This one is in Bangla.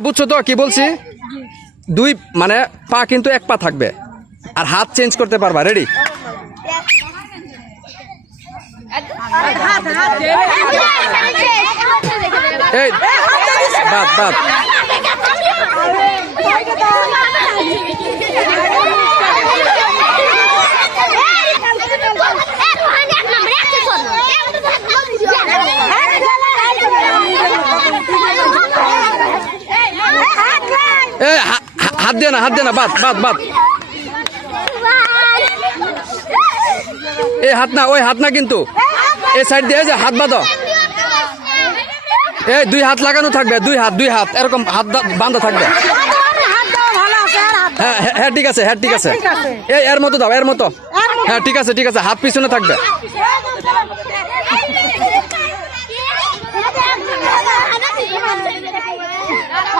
বুঝছো তো কি বলছি? দুই মানে পা কিন্তু এক পা থাকবে আর হাত চেঞ্জ করতে পারবা। রেডি? এই বাদ বাদ। হাত দে না, হাত দে না, বাদ বাদ বাদ। এই হাত না, ওই হাত না, কিন্তু এই সাইড দিয়ে যে হাত বাঁধো। এই দুই হাত লাগানো থাকবে, দুই হাত এরকম হাত বাঁধা থাকবে। হ্যাঁ হ্যাঁ ঠিক আছে, হ্যাঁ ঠিক আছে। এই এর মতো দাও, এর মতো। হ্যাঁ ঠিক আছে, হাত পিছনে থাকবে।